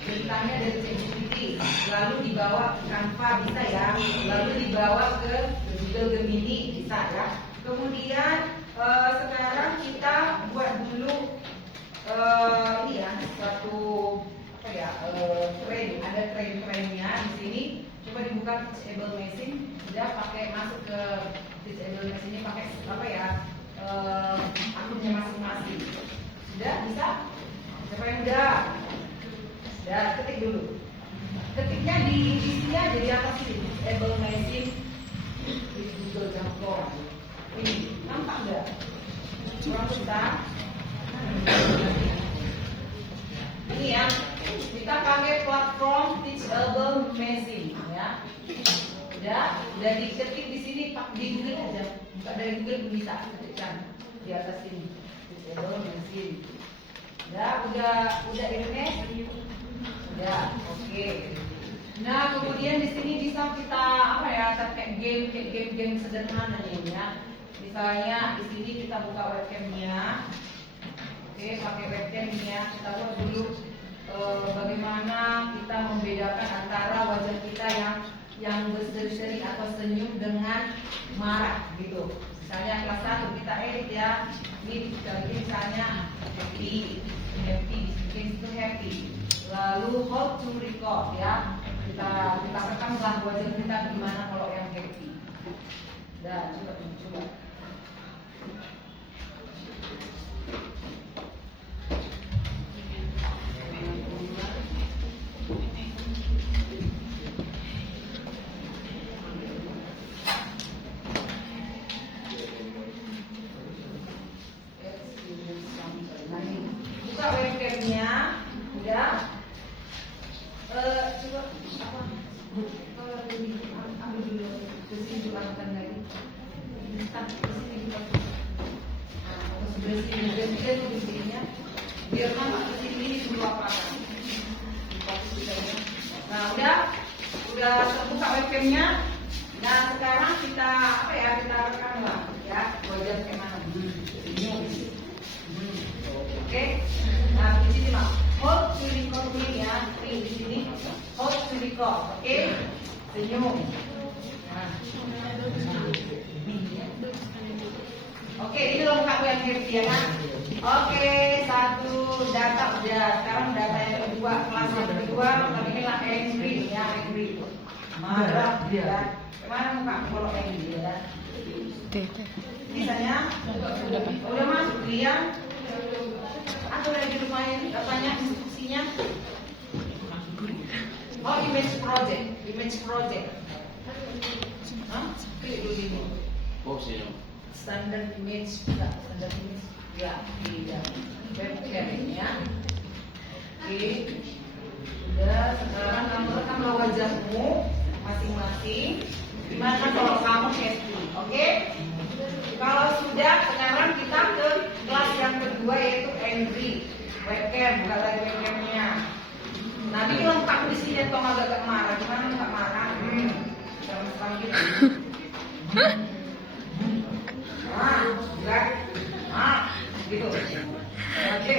Ceritanya dari ChatGPT, lalu dibawa ke Canva bisa ya, lalu dibawa ke Google Gemini bisa ya. Kemudian sekarang kita buat dulu ini ya suatu apa ya tren, ada tren-trennya di sini. Coba dibuka teachable machine, sudah pakai masuk ke teachable machine ini pakai apa ya akunnya masing-masing. Sudah bisa? Siapa yang udah? Sudah, ketik dulu. Ketiknya di sini aja di atas ini teachable machine di Google Jamfor. Ini nampak nggak? Kurang besar. Ini ya, kita pakai platform teachable machine ya. Udah diketik di sini, di Google aja. Buka dari Google bisa ketikkan di atas ini teachable machine. Udah internet? Udah, oke. Nah kemudian di sini bisa kita apa ya, kayak game sederhana nih ya. Misalnya di sini kita buka webcamnya. Oke, pakai webcamnya kita buat dulu bagaimana kita membedakan antara wajah kita yang berseri-seri atau senyum dengan marah gitu. Misalnya kelas 1 kita edit ya. Ini kita bikin misalnya happy, bikin itu happy. Lalu how to record ya. Kita rekamlah wajah kita gimana kalau yang happy. Dan coba. Buka webcamnya, udah. Coba apa? Ambil dulu, kesini dilakukan lagi. Kesini juga. Nah, sebelah sini dulu di sininya. Biar nampak kesini ini dulu apa? Nah, udah terbuka webcamnya. Nah, sekarang kita apa ya? Kita rekam lah, ya. Wajah kayak mana? Oke. Nah, di sini mah hold to record ini ya. Di sini hold to record. Oke. Senyum. Nah. Oke, ini lengkap yang happy ya kan? Oke, satu data udah. Sekarang data yang kedua, kelas yang kedua, ini lah angry ya, angry. Marah dia. Mana muka kalau angry ya? Misalnya, udah masuk dia. Atau lagi lumayan apanya instruksinya? Oh, image project. Hah? Klik dulu ini. Standard image ya, di webcam ya. Oke. Udah, sekarang kamu rekamlah wajahmu masing-masing. Gimana kalau kamu casting? Oke? Kalau sudah, sekarang kita ke kelas yang kedua yaitu entry webcam, buka lagi webcamnya. Nah, ini lengkap di sini atau agak marah? Gimana nggak marah? Sama gitu. Gitu. Oke.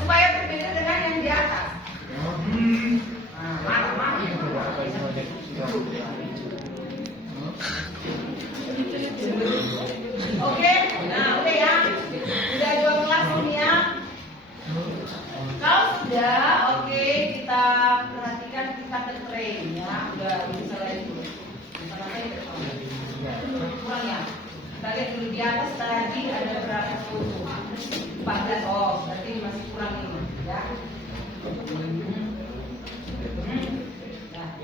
Supaya berbeda dengan yang di atas. Marah. Oke, nah udah ya, udah 2 kelas ini ya. Kalau sudah, oke, kita perhatikan kita ke train ya, udah bisa lagi. Kurang ya. Kita lihat dulu di atas tadi ada berapa foto? 14. Oh, berarti masih kurang ini, ya. Nah,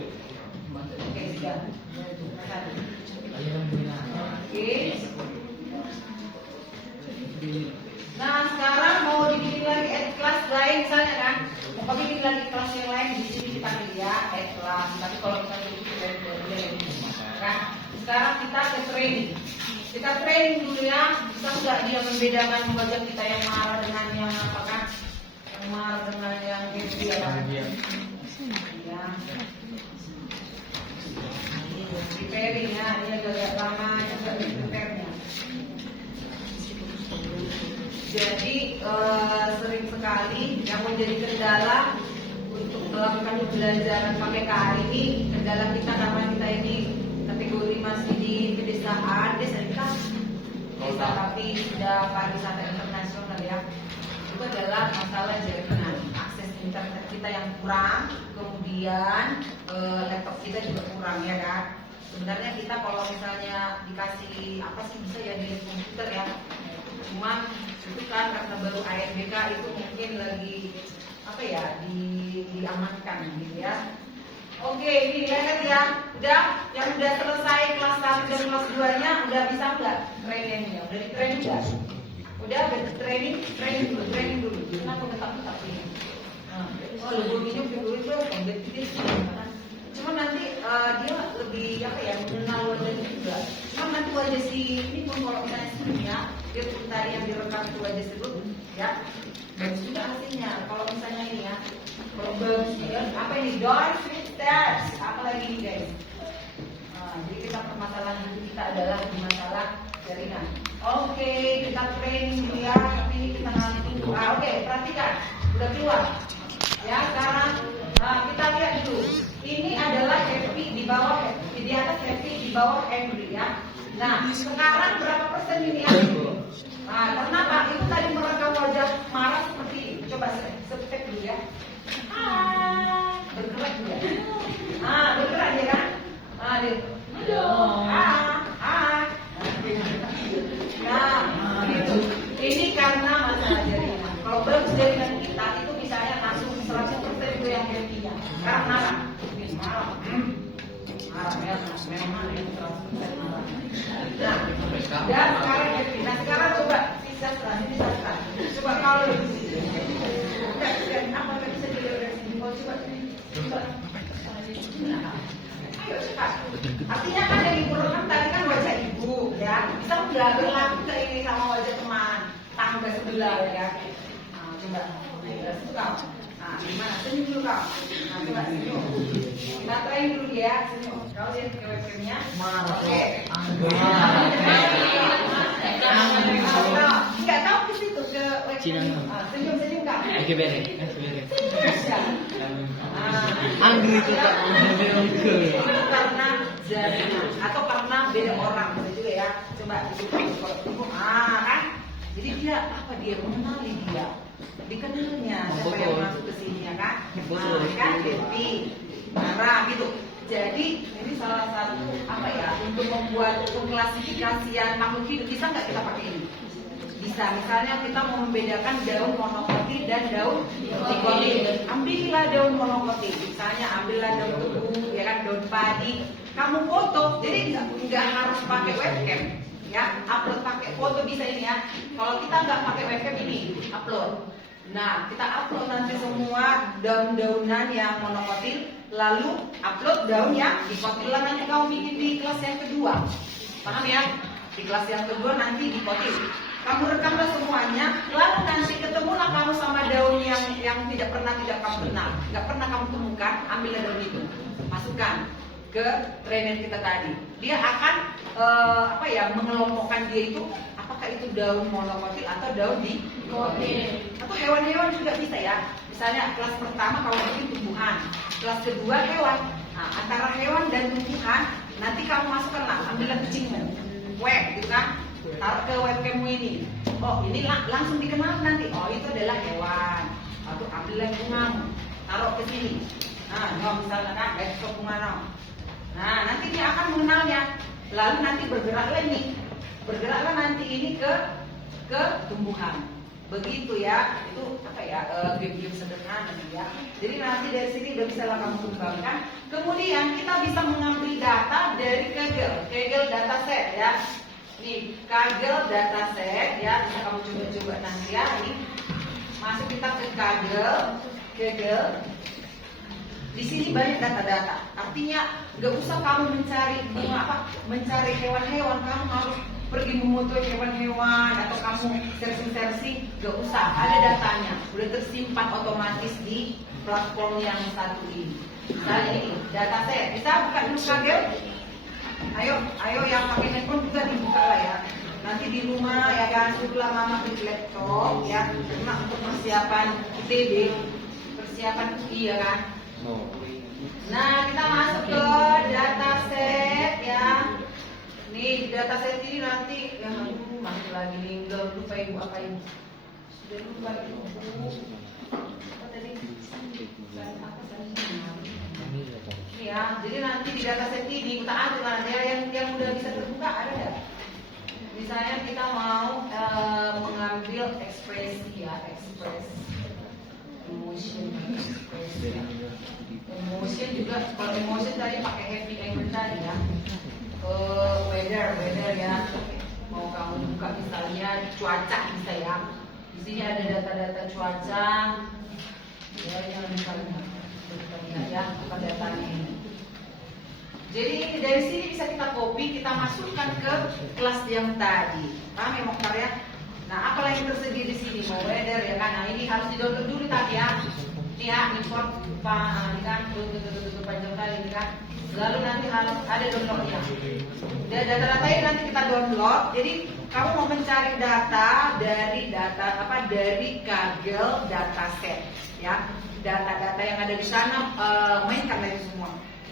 oke, sudah. Oke. Nah, sekarang mau dibikin lagi kelas lain misalnya kan? Mau bikin lagi kelas yang lain di sini kita pilih ya kelas. Tapi kalau kita bikin boleh. Kan? Sekarang kita ke training. Kita training dulu ya. Bisa nggak dia membedakan wajah kita yang marah dengan yang apa kan? Yang marah dengan yang happy ya kan? Ya. Preparing ya, ini agak lama juga prepare-nya. Jadi sering sekali yang menjadi kendala untuk melakukan pembelajaran pakai KA ini, kendala kita karena kita ini kategori masih di pedesaan, desa tapi sudah pariwisata internasional ya. Itu adalah masalah jaringan, akses internet kita yang kurang, kemudian laptop kita juga kurang ya kan. Sebenarnya kita kalau misalnya dikasih apa sih bisa ya di komputer ya. Cuman itu kan karena baru ANBK itu mungkin lagi apa ya diamankan gitu ya. Oke, ini lihat ya. Udah yang udah selesai kelas 1 dan kelas 2-nya udah bisa enggak trainingnya? Udah di training enggak? Udah training dulu. Kenapa tetap ini? Oh, lebih hidup dulu itu kompetitif. Cuma nanti dia lebih apa ya mengenal wajahnya juga. Cuma nanti wajah si ini pun kalau misalnya sebelumnya dia tadi yang direkam itu wajah sebelum ya bagus juga hasilnya. Kalau misalnya ini ya, kalau bagus ya apa ini don't switch steps, apa lagi nih guys? Jadi kita permasalahan hidup kita adalah di masalah jaringan. Oke, kita training dulu ya, tapi ini kita nanti tunggu. Oke, perhatikan, udah keluar. Ya sekarang kita lihat dulu. Ini adalah happy di bawah happy, di atas happy, di bawah angry ya. Nah, sekarang berapa persen ini angry? Nah, kenapa? Itu tadi merekam wajah marah seperti ini. Coba step dulu ya. Bergerak dia. Bergerak dia kan? Nah, gitu. Ini karena masalah jaringan. Kalau bagus jaringan kita itu misalnya langsung 100% itu yang happy ya. Karena marah ya, memang ini 100% marah. Nah, dan sekarang happy. Nah, sekarang coba sisa. Coba kalau di sini. Apa yang bisa dilihat di sini? Coba. Ayo cepat. Artinya kan yang ibu rekam tadi kan wajah ibu ya. Bisa nggak berlaku ke ini sama wajah teman tangga sebelah ya. Nah, coba. Suka. Nah, gimana? Senyum dulu kau. Nah, coba senyum. Kita try dulu ya, senyum. Kau lihat ke webcamnya. Oke. Nggak tahu ke situ ke webcam. Senyum kau. Oke, beres. Angry itu tak karena jaringan atau karena beda orang gitu juga ya. Coba kan. Jadi dia apa dia mengenali dia. Dikenalnya siapa yang masuk ke sini ya kan? Kan happy, marah gitu. Jadi ini salah satu apa ya untuk membuat klasifikasian makhluk hidup bisa nggak kita pakai ini? Bisa, misalnya kita mau membedakan daun monokotil dan daun dikotil. Ambillah daun monokotil, misalnya ambillah daun tebu, ya kan daun padi. Kamu foto, jadi nggak harus pakai webcam, ya. Upload pakai foto bisa ini ya. Kalau kita nggak pakai webcam ini, upload. Nah, kita upload nanti semua daun-daunan yang monokotil, lalu upload daun yang dikotil. Nanti kamu bikin di kelas yang kedua, paham ya? Di kelas yang kedua nanti dikotil. Kamu rekamlah semuanya, lalu nanti ketemulah kamu sama daun yang tidak pernah kamu kenal, nggak pernah kamu temukan, ambillah daun itu, masukkan ke trainer kita tadi. Dia akan mengelompokkan dia itu, apakah itu daun monokotil atau daun dikotil, atau hewan-hewan juga bisa ya. Misalnya kelas pertama kamu bikin tumbuhan, kelas kedua hewan. Nah, antara hewan dan tumbuhan nanti kamu masukkanlah, ambillah kucingmu, web gitu kan. Taruh ke webcammu ini. Oh, ini langsung dikenal nanti. Oh, itu adalah hewan. Lalu ambillah bungamu, taruh ke sini. Nah, misalnya kan, bunga. Nah, nanti dia akan mengenalnya. Lalu nanti bergeraklah ini bergeraklah nanti ini ke tumbuhan. Begitu ya, itu apa ya, game-game sederhana ya. Jadi nanti dari sini udah bisa kamu kembangkan. Kemudian kita bisa mengambil data dari Kaggle dataset ya. Nih, Kaggle dataset ya, bisa kamu coba-coba nanti ya. Ini masuk kita ke Kaggle. Di sini banyak data-data. Artinya nggak usah kamu mencari hewan-hewan, kamu harus pergi memotong hewan-hewan atau kamu searching, gak usah, ada datanya, udah tersimpan otomatis di platform yang satu ini. Misalnya ini, dataset, bisa buka dulu Kaggle? Ayo yang pakai handphone juga dibuka lah ya. Nanti di rumah ya kan, setelah mama beli laptop ya, karena untuk persiapan ITB, persiapan iya kan. Nah kita masuk ke dataset ya. Nih dataset ini nanti yang masuk lagi nih, udah lupa ibu apa ibu? Sudah lupa ibu. Apa tadi? Apa ya, jadi nanti di dataset ini kita ambil ada yang udah bisa terbuka ada nggak? Misalnya kita mau mengambil ekspresi ya, emotion juga. Kalau emotion tadi pakai happy angle tadi ya. Weather ya. Mau kamu buka misalnya cuaca bisa ya. Di sini ada data-data cuaca. Ya, yang misalnya ya, apa datanya ini. Jadi dari sini bisa kita copy, kita masukkan ke kelas yang tadi. Paham ya Mokhtar ya? Nah, apalah yang tersedia di sini? Mau weather ya kan? Nah, ini harus di-download dulu tadi ya. Ini ya, import ini kan, panjang kali ini kan. Lalu nanti harus ada downloadnya. Dan data-data ini nanti kita download. Jadi kamu mau mencari data dari Kaggle dataset ya. Data-data yang ada di sana mainkan dari semua.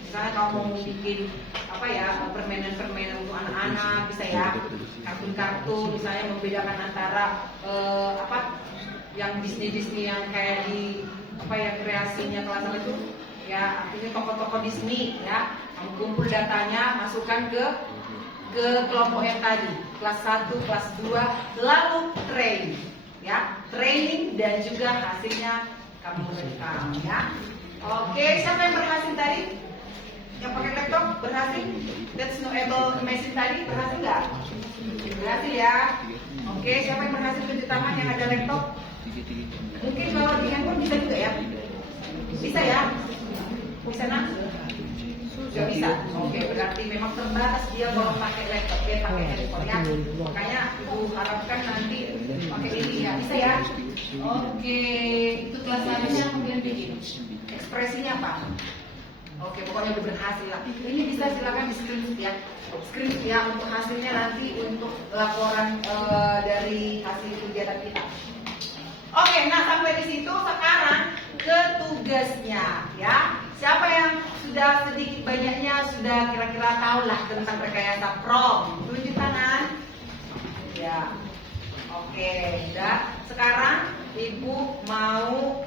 Misalnya kamu mau bikin permainan-permainan untuk anak-anak bisa ya, kartun-kartun misalnya membedakan antara yang Disney yang kayak di kreasinya kelas apa itu ya, artinya tokoh-tokoh Disney ya, kamu kumpul datanya, masukkan ke kelompok yang tadi, kelas 1, kelas 2, lalu training dan juga hasilnya kamu rekam ya. Oke, siapa yang berhasil tadi? Yang pakai laptop berhasil? That's no able machine tadi berhasil nggak? Berhasil ya. Oke, siapa yang berhasil tunjuk tangan yang ada laptop? Mungkin kalau di handphone bisa juga ya? Bisa ya? Bisa nak? Gak bisa. Oke, berarti memang terbatas dia kalau pakai laptop, dia pakai handphone ya. Makanya ibu harapkan nanti pakai ini ya. Bisa ya? Oke, itu kelas selanjutnya kemudian bikin ekspresinya apa? Oke, pokoknya udah berhasil lah. Ini bisa silakan di screenshot ya untuk hasilnya nanti untuk laporan dari hasil kegiatan kita. Oke, nah sampai di situ sekarang ke tugasnya ya. Siapa yang sudah sedikit banyaknya sudah kira-kira tahu lah tentang rekayasa prom? Tunjuk tangan. Ya. Oke, udah. Sekarang ibu mau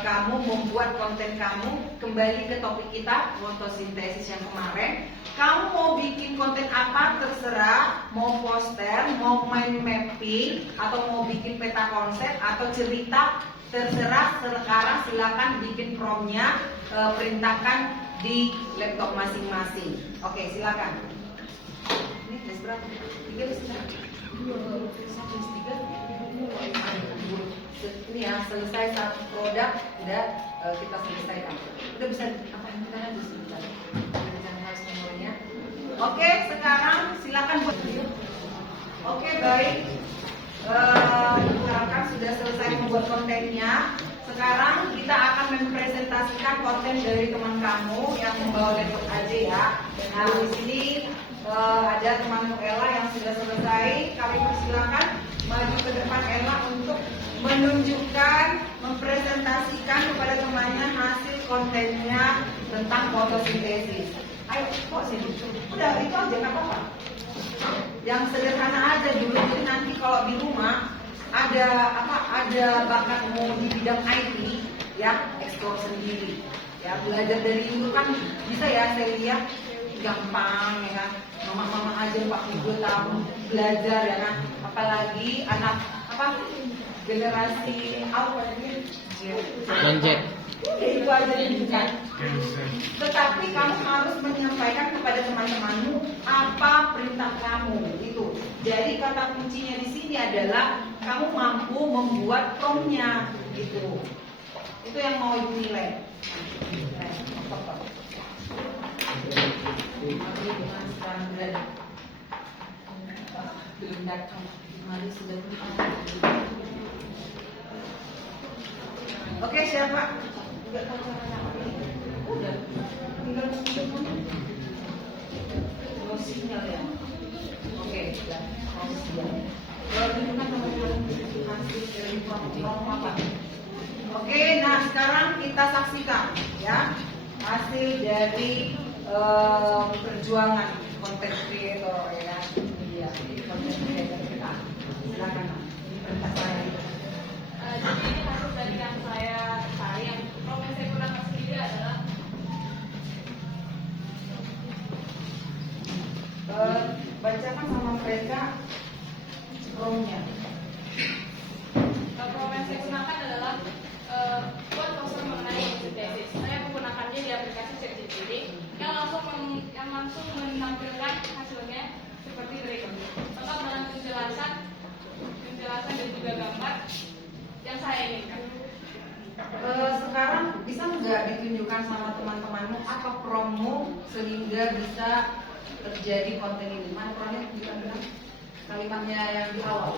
kamu membuat konten kamu kembali ke topik kita fotosintesis yang kemarin. Kamu mau bikin konten apa terserah, mau poster, mau main mapping, atau mau bikin peta konsep atau cerita terserah. Sekarang silakan bikin promnya, perintahkan di laptop masing-masing. Oke, silakan. Ini kelas berapa? 3 kelas 3. Ini ya, selesai satu produk udah kita selesaikan. Udah bisa apa yang kita lanjut sebentar. Jangan harus memulainya. Oke, sekarang silakan buat video. Oke, baik. Harapkan sudah selesai membuat kontennya. Sekarang kita akan mempresentasikan konten dari teman kamu yang membawa laptop aja ya. Nah, di sini ada teman Ella yang sudah selesai. Kami persilakan maju ke depan Ella untuk menunjukkan, mempresentasikan kepada temannya hasil kontennya tentang fotosintesis. Ayo, kok sini? Udah itu aja, nggak apa-apa. Yang sederhana aja dulu. Jadi nanti kalau di rumah ada bakatmu di bidang IT, ya, eksplor sendiri. Ya, belajar dari itu kan bisa ya, saya lihat. gampang ya kan. Mama-mama aja 42 tahun belajar ya kan. Apalagi anak generasi apa ini? Genjet. Udah itu aja kan. Tetapi kamu harus menyampaikan kepada teman-temanmu apa perintah kamu itu. Jadi kata kuncinya di sini adalah kamu mampu membuat promnya gitu. Itu yang mau ibu nilai. Mari dengan standar. Belum datang. Mari sudah datang. Oke, siapa? Enggak tahu caranya apa ini. Udah. Tinggal mau sinyal ya. Oke, sudah. Mau sinyal. Kalau tunjukkan teman-teman hasil dari prom apa? Oke, nah sekarang kita saksikan ya hasil dari perjuangan content creator ya. Iya, ini content creator kita. Silakan. Ini perintah saya. Jadi ini hasil dari yang saya cari, yang prom yang saya gunakan sendiri adalah bacakan sama mereka promnya. prom yang saya gunakan adalah buat poster mengenai sintesis. Saya menggunakannya di aplikasi ChatGPT yang langsung menampilkan hasilnya seperti berikut. Lengkap dengan penjelasan dan juga gambar yang saya inginkan. Sekarang bisa nggak ditunjukkan sama teman-temanmu apa promo sehingga bisa terjadi konten ini? Mana promnya? Kita bilang kalimatnya yang di awal.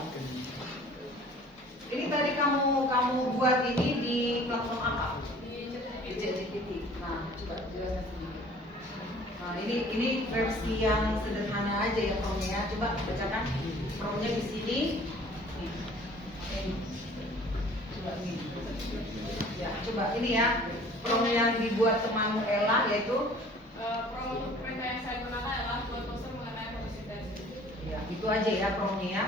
Ini tadi kamu buat ini di platform apa? Di ChatGPT. Nah, coba jelaskan sedikit. Nah, ini versi yang sederhana aja ya promnya. Coba bacakan promnya di sini. Nih. Coba ini. Ya, coba ini ya. Prom yang dibuat temanmu Ella yaitu Prom perintah yang saya gunakan adalah buat poster mengenai fotosintesis. ya, itu aja ya promnya ya.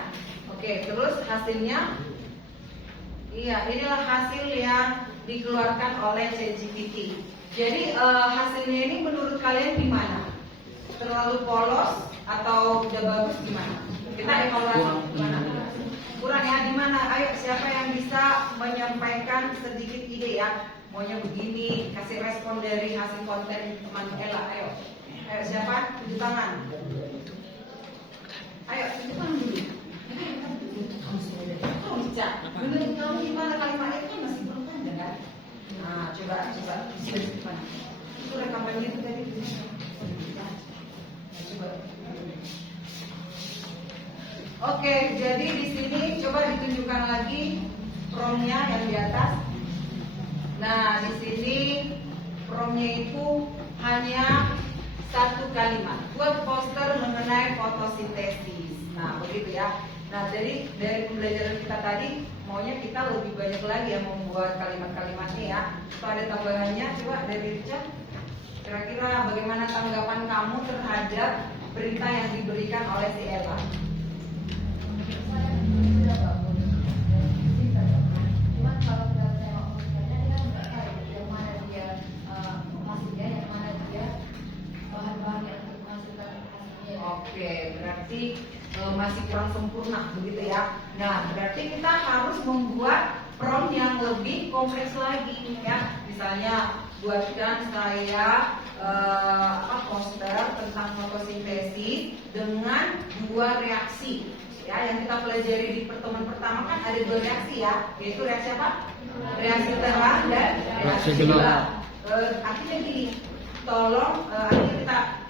Oke, terus hasilnya. Iya, inilah hasil yang dikeluarkan oleh ChatGPT. Jadi hasilnya ini menurut kalian gimana? Terlalu polos atau udah bagus gimana? Kita evaluasi gimana? Kurang ya, di mana? Ayo, siapa yang bisa menyampaikan sedikit ide ya? Maunya begini, kasih respon dari hasil konten teman Ella. Ayo, siapa? Tunjuk tangan. Ayo, tunjuk tangan dulu. Menurut kamu gimana kalimat itu kan masih belum panjang kan? Nah, coba mana? Itu rekamannya itu tadi. Coba. Oke, jadi di sini coba ditunjukkan lagi promnya yang di atas. Nah, di sini promnya itu hanya satu kalimat. Buat poster mengenai fotosintesis. Nah, begitu ya. Nah, dari pembelajaran kita tadi maunya kita lebih banyak lagi yang membuat kalimat-kalimatnya ya. Kalau ada tambahannya, coba dari Richard. Kira-kira bagaimana tanggapan kamu terhadap perintah yang diberikan oleh si Ella? Saya sudah bagus. Cuman kalau kita tengok tulisannya dia nggak tahu yang mana dia hasilnya, yang mana dia bahan-bahan yang untuk menghasilkan hasilnya. Oke, berarti masih kurang sempurna begitu ya. Nah, berarti kita harus membuat prompt yang lebih kompleks lagi ya. Misalnya buatkan saya poster tentang fotosintesis dengan 2 reaksi ya. Yang kita pelajari di pertemuan pertama kan ada 2 reaksi ya, yaitu reaksi apa? Reaksi terang dan reaksi gelap. Artinya gini, tolong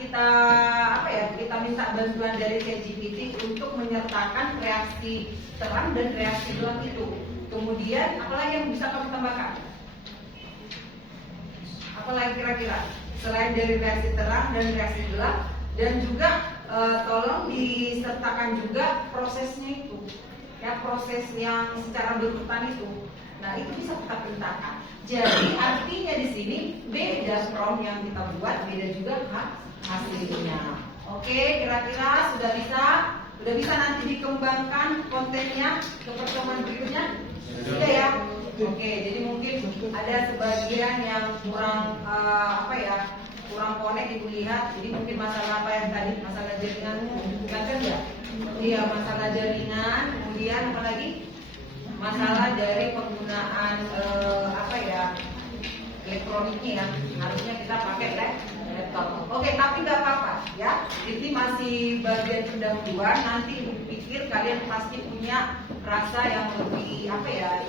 kita minta bantuan dari ChatGPT untuk menyertakan reaksi terang dan reaksi gelap itu. Kemudian apalagi yang bisa kamu tambahkan? Apalagi kira-kira selain dari reaksi terang dan reaksi gelap, dan juga tolong disertakan juga prosesnya itu ya, proses yang secara berurutan itu. Nah, itu bisa kita perintahkan. Jadi artinya di sini beda prompt yang kita buat, beda juga hasilnya. Oke, kira-kira sudah bisa nanti dikembangkan kontennya ke pertemuan berikutnya? Sudah ya? Oke, jadi mungkin ada sebagian yang kurang kurang connect Ibu lihat. Jadi mungkin masalah apa yang tadi, masalah jaringan, kan ya? Iya, masalah jaringan. Kemudian apa lagi? Masalah dari penggunaan elektroniknya ya. Harusnya kita pakai laptop. Oke, tapi nggak apa-apa ya. Ini masih bagian pendahuluan. Nanti Ibu pikir kalian pasti punya rasa yang lebih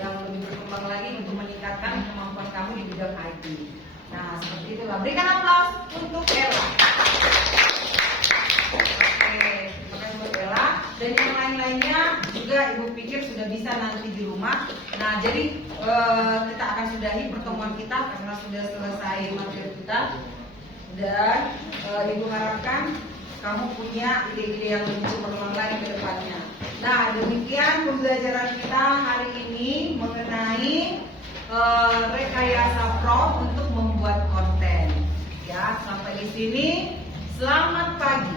yang lebih berkembang lagi untuk meningkatkan kemampuan kamu di bidang IT. Nah, seperti itulah. Berikan aplaus untuk Ella. Oke, terima kasih buat Ella. Dan yang lain-lainnya juga Ibu pikir sudah bisa nanti di rumah. Nah, jadi kita akan sudahi pertemuan kita karena sudah selesai materi kita. Dan Ibu harapkan kamu punya ide-ide yang lebih cemerlang lagi ke depannya. Nah, demikian pembelajaran kita hari ini mengenai rekayasa prompt untuk membuat konten. Ya, sampai di sini. Selamat pagi.